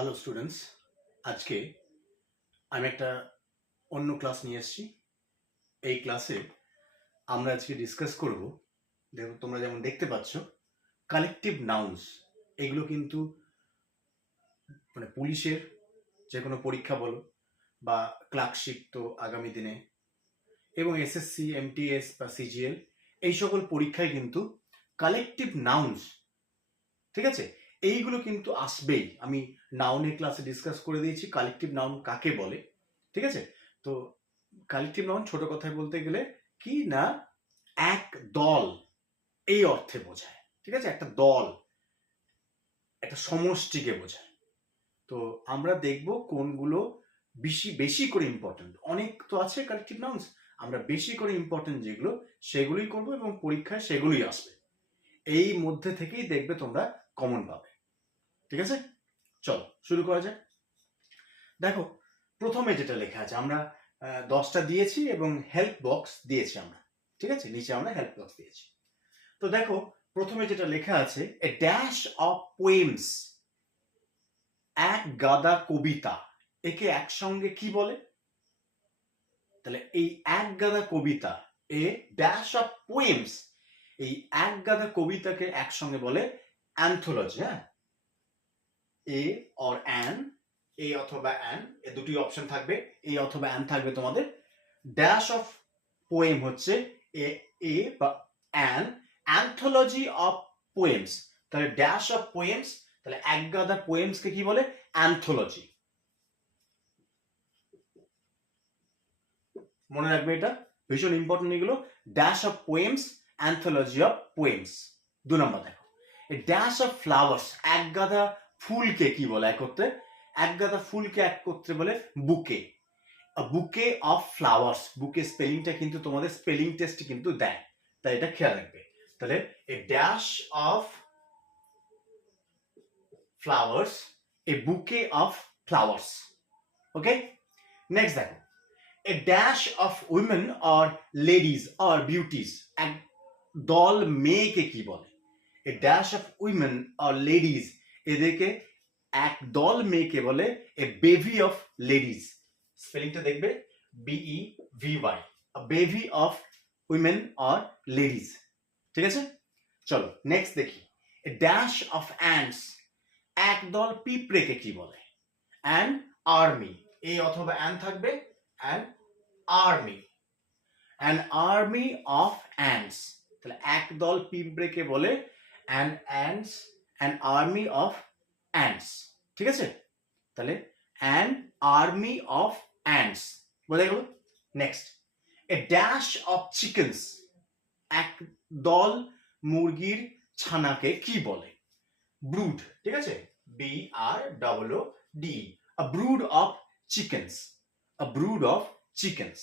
Hello students, আজকে আমি একটা অন্য ক্লাস নিয়ে এসেছি। এই ক্লাসে আমরা আজকে ডিসকাস করব, দেখো তোমরা যেমন দেখতে পাচ্ছ কালেকটিভ নাউন্স। এগুলো কিন্তু মানে পুলিশের যে কোনো পরীক্ষা বলো বা ক্লার্কশিপ তো আগামী দিনে, এবং এসএসসি, এমটিএস বা সিজিএল, এই সকল পরীক্ষায় কিন্তু কালেকটিভ নাউন্স, ঠিক আছে, এইগুলো কিন্তু আসবেই। আমি নাউনের ক্লাসে ডিসকাস করে দিয়েছি কালেকটিভ নাউন কাকে বলে, ঠিক আছে। তো কালেকটিভ নাউন ছোট কথায় বলতে গেলে কি না, এক দল এই অর্থে বোঝায়, ঠিক আছে, একটা দল, একটা সমষ্টিকে বোঝায়। তো আমরা দেখব কোনগুলো বেশি বেশি করে ইম্পর্টেন্ট। অনেক তো আছে কালেকটিভ নাউন্স, আমরা বেশি করে ইম্পর্টেন্ট যেগুলো সেগুলোই করব এবং পরীক্ষায় সেগুলোই আসবে। এই মধ্যে থেকেই দেখবে তোমরা কমন পাবে, ঠিক আছে। চলো শুরু করা যাক। দেখো প্রথমে যেটা লেখা আছে, আমরা 10টা দিয়েছি এবং হেল্প বক্স দিয়েছি আমরা, ঠিক আছে, নিচে আমরা হেল্প বক্স দিয়েছি। তো দেখো প্রথমে যেটা লেখা আছে, এ ড্যাশ অফ পোয়েমস, এক গাদা কবিতা, একে একসঙ্গে কি বলে? তাহলে এই এক গাদা কবিতা, এ ড্যাশ অফ পোয়েমস, এই এক গাদা কবিতাকে একসঙ্গে বলে অ্যান্থোলজি। হ্যাঁ, এ অর অ্যান, এ অথবা অ্যান, এ দুটি অপশন থাকবে, এ অথবা অ্যান থাকবে তোমাদের। ড্যাশ অফ পোয়েম হচ্ছে এ, এ বা অ্যান, অ্যান্থোলজি অফ পোয়েমস, তাহলে ড্যাশ অফ পোয়েমস, তাহলে এক গাদা পোয়েমস কে কি বলে? অ্যান্থোলজি। মনে রাখবে, এটা ভীষণ ইম্পর্টেন্ট। এগুলো dash of poems, anthology of poems. 2 নম্বর দেখো, ড্যাশ অফ ফ্লাওয়ার্স, এক গাদা ফুলকে কি বলে একত্রে? এক গাদা ফুলকে একত্রে বলে বুকে। বুকে অফ ফ্লাওয়ার্স, বুকে স্পেলিংটা কিন্তু তোমাদের স্পেলিং টেস্ট কিন্তু দেয়, তাই এটা খেয়াল রাখবে। তাহলে a dash of flowers, a bouquet of flowers. Okay, next দেখো, a dash of women or ladies or beauties, এক দল মেয়েকে কি বলে? A dash of women or ladies, এদেরকে এক দল মেয়েকে বলে এ বেভি অফ লেডিজ। স্পেলিংটা দেখবে B E V Y, bevy of women or ladies, ঠিক আছে। চলো নেক্সট দেখি, এ ড্যাশ অফ অ্যান্টস, এক দল পিঁপড়েকে কি বলে? অ্যান আর্মি, এ অথবা অ্যান থাকবে, an army, an army of ants, তাহলে এক দল পিঁপড়েকে বলে an ants, an army of ants, ঠিক আছে। তাহলে অ্যান আর্মি অফ অ্যান্টস বোঝা গেল। Next, a dash of chickens, এক দল মুরগির ছানাকে কি বলে? ব্রুড, ঠিক আছে, B R double O D, a brood of chickens, a brood of chickens.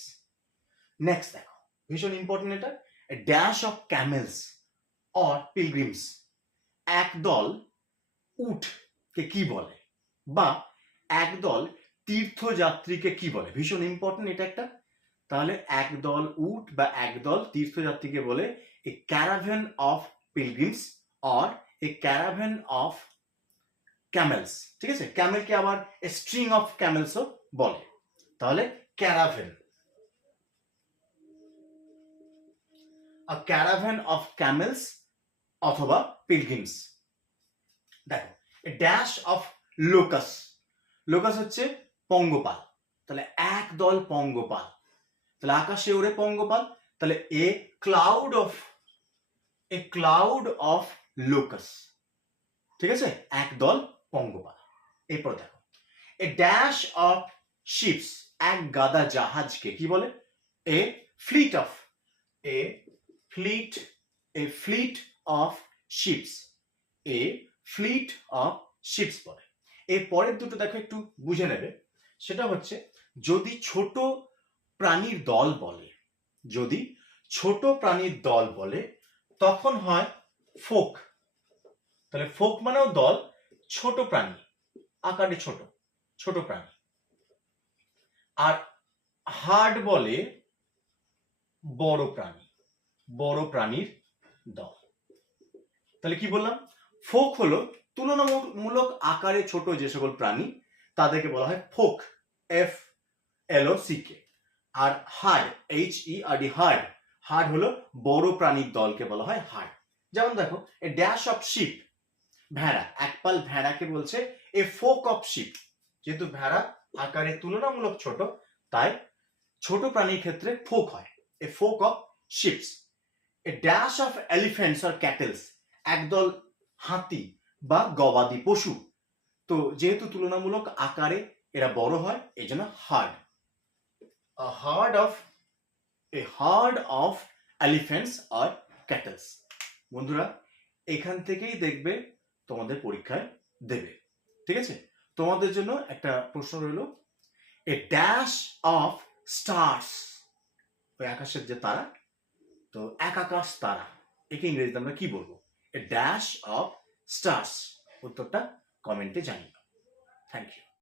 Next দেখো ভীষণ ইম্পর্টেন্ট এটা, a dash of camels or pilgrims, একদল উট কে কি বলে? বা একদল তীর্থযাত্রীকে কি বলে? ভীষণ ইম্পর্টেন্ট এটা একটা। তাহলে একদল উট বা একদল তীর্থযাত্রীকে বলে a caravan of pilgrims or a caravan of camels, ঠিক আছে। ক্যামেলকে আবার এ স্ট্রিং অফ ক্যামেলসও বলে। তাহলে caravan, a caravan of CAMELS অথবা পিলগ্রিমস। দেখো, a dash of locus, locus হচ্ছে পঙ্গপাল, তাহলে এক দল পঙ্গপাল, তাহলে আকাশে ওড়ে পঙ্গপাল, তাহলে এ cloud of, A cloud of locus, ঠিক আছে, এক দল পঙ্গপাল। এরপর দেখো, এ ড্যাশ অফ শিপস, এক গাদা জাহাজকে কি বলে? A fleet of, a fleet, a fleet of ships, a fleet of ships বলে। এর পরের দুটো দেখো একটু বুঝে নেবে, সেটা হচ্ছে যদি ছোট প্রাণীর দল বলে, যদি ছোট প্রাণীর দল বলে তখন হয় ফোক, তাহলে ফোক মানেও দল, ছোট প্রাণী, আকারে ছোট, ছোট প্রাণী। আর হার্ড বলে বড় প্রাণী, বড় প্রাণীর দল। তাহলে কি বললাম? ফোক হলো তুলনামূলক আকারে ছোট যে সকল প্রাণী তাদেরকে বলা হয় ফোক, FLOCK। আর হার্ড, HERD, হার্ড, হার্ড হলো বড় প্রাণীর দলকে বলা হয় হার্ড। যেমন দেখো, এ ড্যাশ অফ শিপ, ভেড়া, একপাল ভেড়াকে বলছে এ ফোক অফ শিপ। যেহেতু ভেড়া আকারে তুলনামূলক ছোট, তাই ছোট প্রাণীর ক্ষেত্রে ফোক হয়, a flock of ships. A dash of elephants or cattles, একদল হাতি বা গবাদি পশু। তো যেহেতু তুলনামূলক আকারে এরা বড় হয়, এই জন্য herd. A herd of elephants or cattles. বন্ধুরা, এখান থেকেই দেখবে তোমাদের পরীক্ষায় দেবে, ঠিক আছে? তোমাদের জন্য একটা প্রশ্ন রইল, এ ড্যাশ অফ স্টার্স, ওই আকাশের যে তারা, তো এক আকাশ তারা, একে ইংরেজিতে আমরা কি বলবো? A dash of stars. উত্তরটা কমেন্টে জানিও। Thank you.